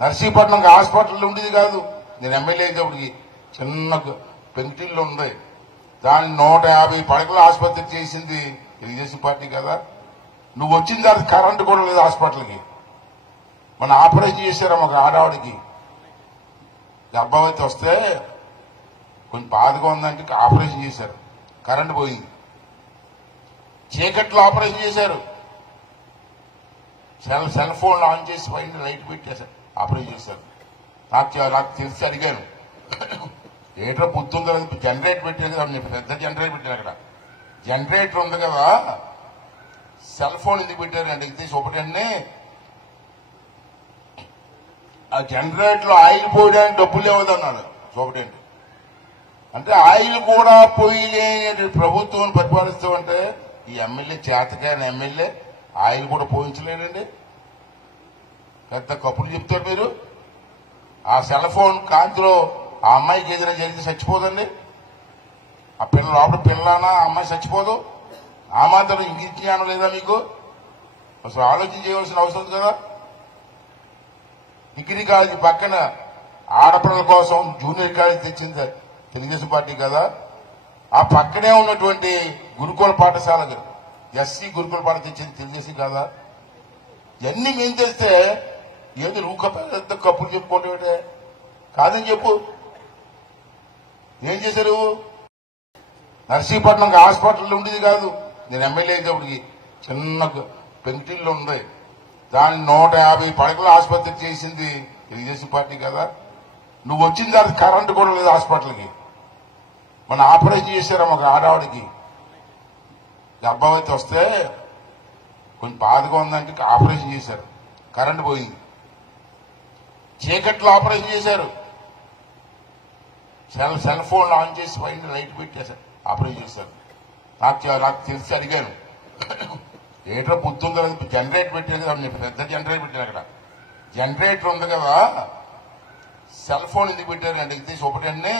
Narsipatnam hospital ఉండేది కాదు. నేను ఎమ్మెల్యే అయినప్పటికి చిన్న పెంకిటిల్లు ఉంది. దాన్ని 150 పడకల ఆసుపత్రి చేసింది తెలుగుదేశం పార్టీ కదా. నువ్వు వచ్చిన తర్వాత కరెంటు కూడా లేదు హాస్పిటల్కి. మన ఆపరేషన్ చేశారు ఒక ఆడవాడికి గర్భవతి వస్తే కొంచెం బాధగా ఉందంటే ఆపరేషన్ చేశారు, కరెంటు పోయింది. చీకట్లో ఆపరేషన్ చేశారు, సెల్ ఫోన్ ఆన్ చేసి పైన లైట్ పెట్టేశారు, ఆపరేషన్ చేశారు. నాకు తెలిసి అడిగాను, ఏటో పొద్దుందో జనరేటర్ పెట్టారు కదా, పెద్ద జనరేటర్ పెట్టారు. అక్కడ జనరేటర్ ఉంది కదా, సెల్ ఫోన్ ఎందుకు పెట్టారు అంటే తీసి ఒకటన్నీ ఆ జనరేటర్ లో ఆయిల్ పోయడానికి డబ్బులు లేవదన్నాడు సూపరింటెండెంట్. అంటే ఆయిల్ కూడా పోయలేని ప్రభుత్వం పరిపాలిస్తూ ఉంటే ఈ ఎమ్మెల్యే చేతకాని ఎమ్మెల్యే ఆయిల్ కూడా పోయించలేనండి. పెద్ద కప్పులు చెప్తారు మీరు. ఆ సెల్ ఫోన్ కాంతిలో ఆ అమ్మాయికి ఏదైనా జరిగితే చచ్చిపోదండి. ఆ పిల్ల లోపల పిల్లనా ఆ అమ్మాయి చచ్చిపోదు. ఆ మాత్రం ఇంగిత జ్ఞానం లేదా మీకు? అసలు ఆలోచన చేయవలసిన అవసరం కదా. డిగ్రీ కాలేజీ పక్కన ఆడపిల్లల కోసం జూనియర్ కాలేజీ తెచ్చింది తెలుగుదేశం పార్టీ కదా. ఆ పక్కనే ఉన్నటువంటి గురుకుల పాఠశాల ఎస్సీ గురుకుల పాఠశాల తెచ్చింది తెలుగుదేశం కదా. ఇవన్నీ మేము తెలిస్తే ఏదో రూకపెద్ద కప్పులు చెప్పుకోవటం కాదని చెప్పు. ఏం చేశారు? నర్సీపట్నం హాస్పిటల్ ఉండేది కాదు. నేను ఎమ్మెల్యే అయినప్పటికి చిన్న పెంకిటిల్లు ఉంది. దాన్ని 150 పడకల ఆసుపత్రి చేసింది తెలుగుదేశం పార్టీ కదా. నువ్వు వచ్చిన తర్వాత కరెంటు కూడా లేదు హాస్పిటల్కి. మన ఆపరేషన్ చేశారు ఒక ఆడవాడికి గర్భవతి వస్తే కొంచెం బాధగా ఉందంటే ఆపరేషన్ చేశారు, కరెంటు పోయింది. చీకట్లో ఆపరేషన్ చేశారు, సెల్ ఫోన్ ఆన్ చేసి పైన లైట్ పెట్టేశారు, ఆపరేషన్ చేశారు. నాకు తెలిసి అడిగాను, ఏటో పొద్దుందో జనరేటర్ పెట్టారు కదా, పెద్ద జనరేటర్ పెట్టారు. అక్కడ జనరేటర్ ఉంది కదా, సెల్ ఫోన్ ఎందుకు పెట్టారు అంటే తీసి ఒకటన్నీ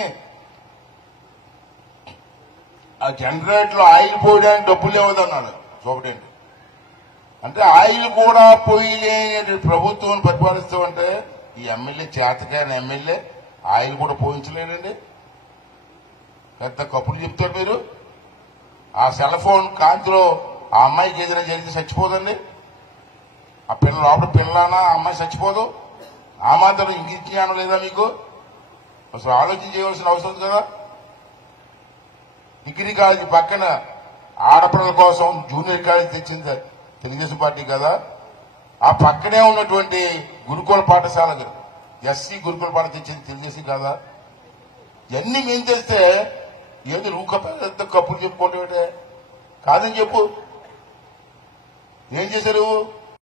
ఆ జనరేటర్ లో ఆయిల్ పోయడానికి డబ్బులు లేవదన్నాడు సూపరింటెండెంట్. అంటే ఆయిల్ కూడా పోయలేని ప్రభుత్వం పరిపాలిస్తూ ఉంటే ఈ ఎమ్మెల్యే చేతకాని ఎమ్మెల్యే ఆయిల్ కూడా పోయించలేనండి. పెద్ద కప్పులు చెప్తారు మీరు. ఆ సెల్ ఫోన్ కాంతిలో ఆ అమ్మాయికి ఏదైనా జరిగితే చచ్చిపోదండి. ఆ పిల్ల లోపల పిల్లనా ఆ అమ్మాయి చచ్చిపోదు. ఆ మాత్రం ఇంగిత జ్ఞానం లేదా మీకు? అసలు ఆలోచన చేయవలసిన అవసరం కదా. డిగ్రీ కాలేజీ పక్కన ఆడపిల్లల కోసం జూనియర్ కాలేజీ తెచ్చింది తెలుగుదేశం పార్టీ కదా. ఆ పక్కనే ఉన్నటువంటి గురుకుల పాఠశాల ఎస్సీ గురుకుల పాఠశాల తెచ్చింది తెలుగుదేశం కదా. ఇవన్నీ మేము తెలిస్తే ఏదో రూకపెద్ద కప్పులు చెప్పుకోవటం కాదని చెప్పు. ఏం చేశారు?